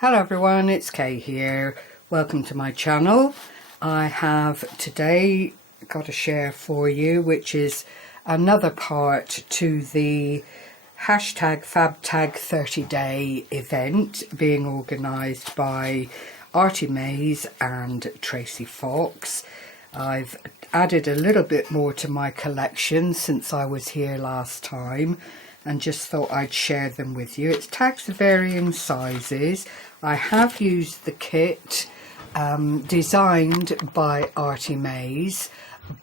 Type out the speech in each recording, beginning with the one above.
Hello everyone, it's Kay here. Welcome to my channel. I have today got a share for you, which is another part to the hashtag FabTag 30-day event being organised by Artymaze and Tracie Fox. I've added a little bit more to my collection since I was here last time and just thought I'd share them with you. It's tags of varying sizes. I have used the kit designed by Artymaze,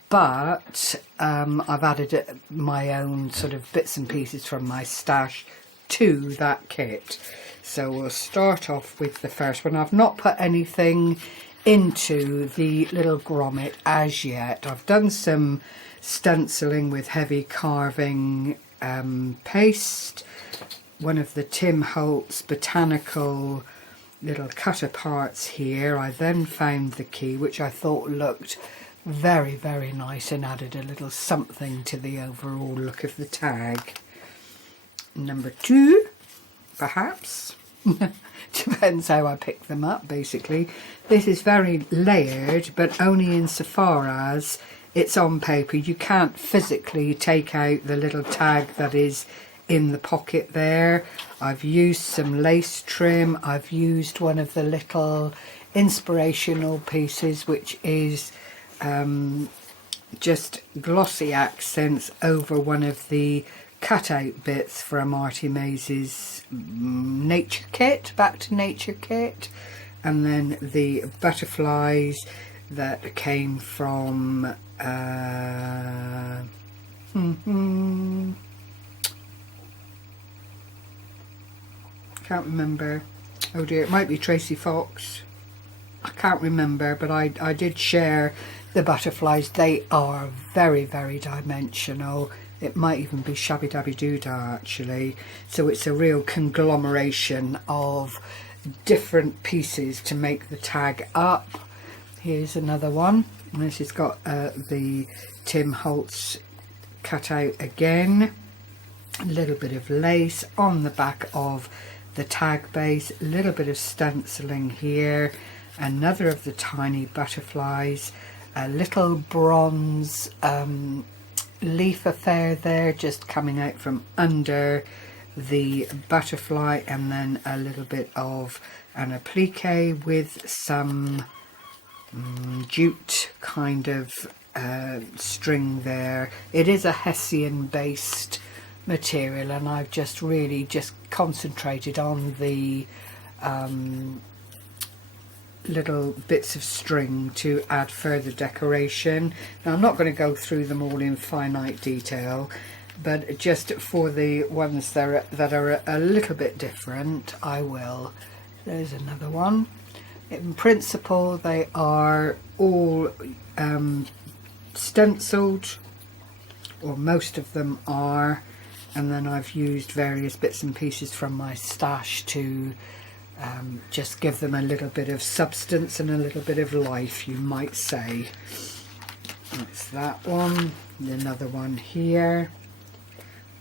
but I've added my own sort of bits and pieces from my stash to that kit. So we'll start off with the first one. I've not put anything into the little grommet as yet. I've done some stenciling with heavy carving paste, one of the Tim Holtz botanical little cutter parts here. I then found the key, which I thought looked very nice and added a little something to the overall look of the tag. Number two, perhaps. Depends how I pick them up, basically. This is very layered, but only insofar as it's on paper. You can't physically take out the little tag that is in the pocket there. I've used some lace trim. I've used one of the little inspirational pieces, which is just glossy accents over one of the cutout bits from Artymaze's nature kit, back to nature kit, and then the butterflies that came from can't remember. Oh dear, it might be Tracie Fox. I can't remember, but I did share the butterflies. They are very dimensional. It might even be Shabby Dabby Doodah actually. So it's a real conglomeration of different pieces to make the tag up. Here's another one. And this has got the Tim Holtz cut out again. A little bit of lace on the back of the tag base. A little bit of stenciling here. Another of the tiny butterflies. A little bronze leaf affair there, just coming out from under the butterfly, and then a little bit of an applique with some jute kind of string there. It is a Hessian based material, and I've just really just concentrated on the little bits of string to add further decoration. Now I'm not going to go through them all in finite detail, but just for the ones that are a little bit different, I will. There's another one. In principle they are all stenciled, or most of them are, and then I've used various bits and pieces from my stash to just give them a little bit of substance and a little bit of life, you might say. That's that one. Another one here.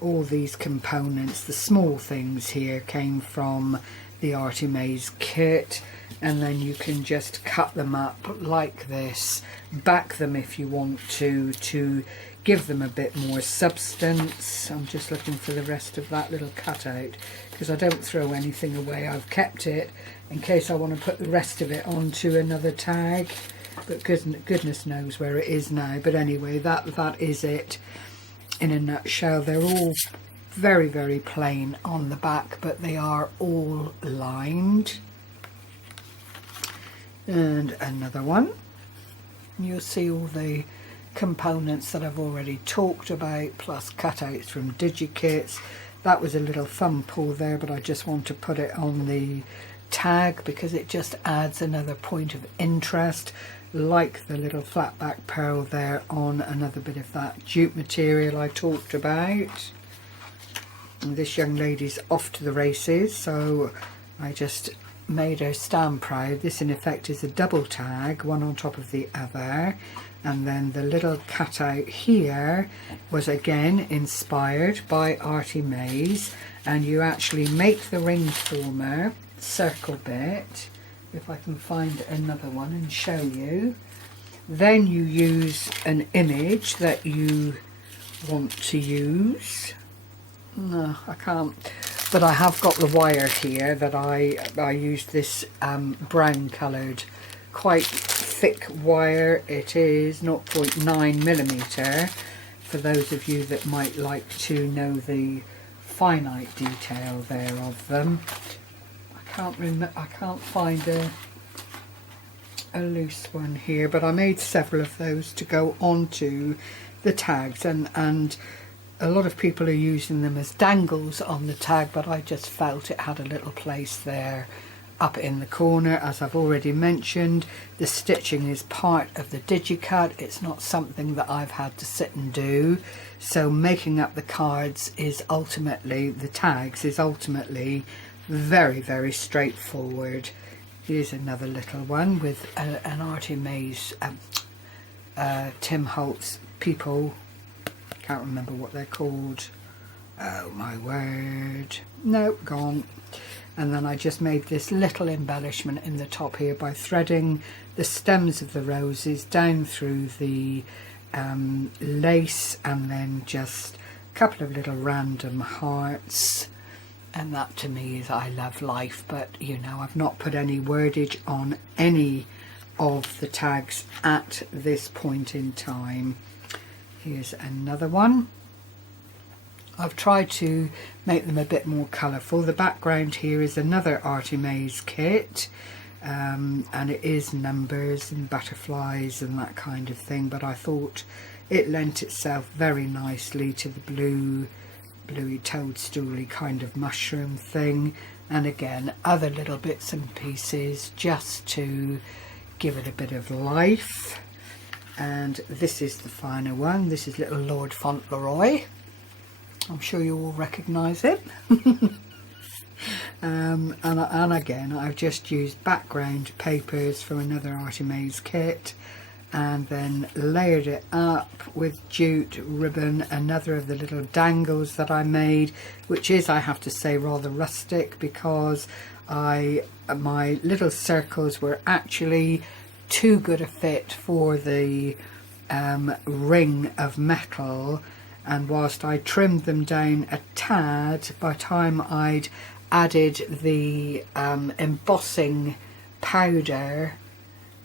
All these components, the small things here, came from the Artymaze kit, and then you can just cut them up like this, back them if you want to give them a bit more substance. I'm just looking for the rest of that little cutout because I don't throw anything away. I've kept it in case I want to put the rest of it onto another tag, but goodness knows where it is now. But anyway, that is it in a nutshell. They're all very plain on the back, but they are all lined. And another one. You'll see all the components that I've already talked about, plus cutouts from DigiKits. That was a little thumb pull there, but I just want to put it on the tag because it just adds another point of interest, like the little flat back pearl there on another bit of that jute material I talked about. And this young lady's off to the races, so I just made her stand proud. This in effect is a double tag, one on top of the other, and then the little cutout here was again inspired by Artymaze, and you actually make the ring former circle bit, if I can find another one and show you, then you use an image that you want to use. No, I can't, but I have got the wire here that I used this brown coloured, quite thick wire. It is 0.9 millimeter, for those of you that might like to know the finite detail there of them. I can't find a loose one here, but I made several of those to go onto the tags, and a lot of people are using them as dangles on the tag, but I just felt it had a little place there up in the corner. As I've already mentioned, the stitching is part of the digicut. It's not something that I've had to sit and do, so making up the cards is ultimately, the tags is ultimately very, very straightforward. Here's another little one with an Artymaze Tim Holtz people, can't remember what they're called, oh my word, no, gone. And then I just made this little embellishment in the top here by threading the stems of the roses down through the lace, and then just a couple of little random hearts. And that to me is I love life. But you know, I've not put any wordage on any of the tags at this point in time. Here's another one. I've tried to make them a bit more colourful. The background here is another Artymaze kit, and it is numbers and butterflies and that kind of thing, but I thought it lent itself very nicely to the bluey toadstooly kind of mushroom thing, and again other little bits and pieces just to give it a bit of life. And this is the final one. This is little Lord Fauntleroy. I'm sure you all recognise it. And again, I've just used background papers from another Artymaze kit, and then layered it up with jute ribbon, another of the little dangles that I made, which is, I have to say, rather rustic, because my little circles were actually too good a fit for the ring of metal, and whilst I trimmed them down a tad, by the time I'd added the embossing powder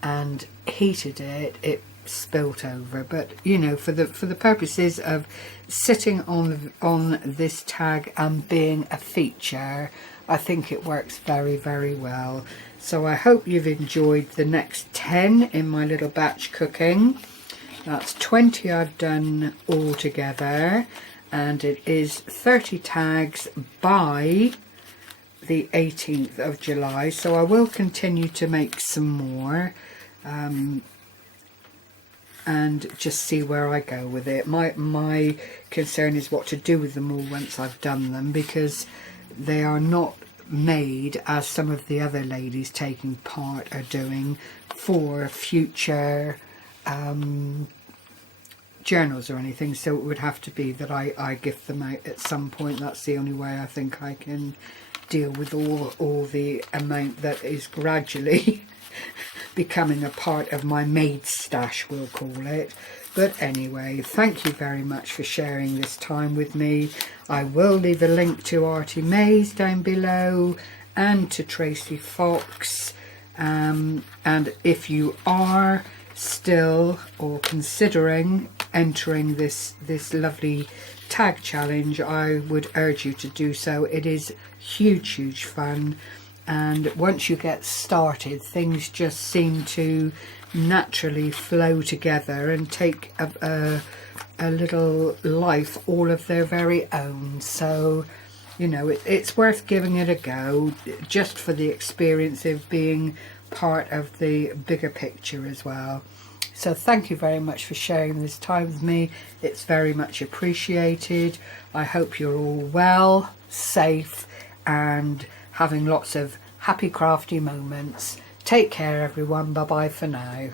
and heated it, it spilt over. But you know, for the purposes of sitting on this tag and being a feature, I think it works very, very well. So I hope you've enjoyed the next 10 in my little batch cooking. That's 20 I've done all together, and it is 30 tags by the 18th of July. So I will continue to make some more and just see where I go with it. My concern is what to do with them all once I've done them, because they are not made, as some of the other ladies taking part are doing, for future journals or anything. So it would have to be that I gift them out at some point. That's the only way I think I can deal with all the amount that is gradually becoming a part of my maid stash, we'll call it. But anyway, thank you very much for sharing this time with me. I will leave a link to Artymaze down below and to Tracie Fox, and if you are still or considering entering this lovely tag challenge, I would urge you to do so. It is huge fun, and once you get started, things just seem to naturally flow together and take a little life all of their very own. So you know, it's worth giving it a go, just for the experience of being part of the bigger picture as well. So thank you very much for sharing this time with me. It's very much appreciated. I hope you're all well, safe, and having lots of happy crafty moments. Take care everyone. Bye bye for now.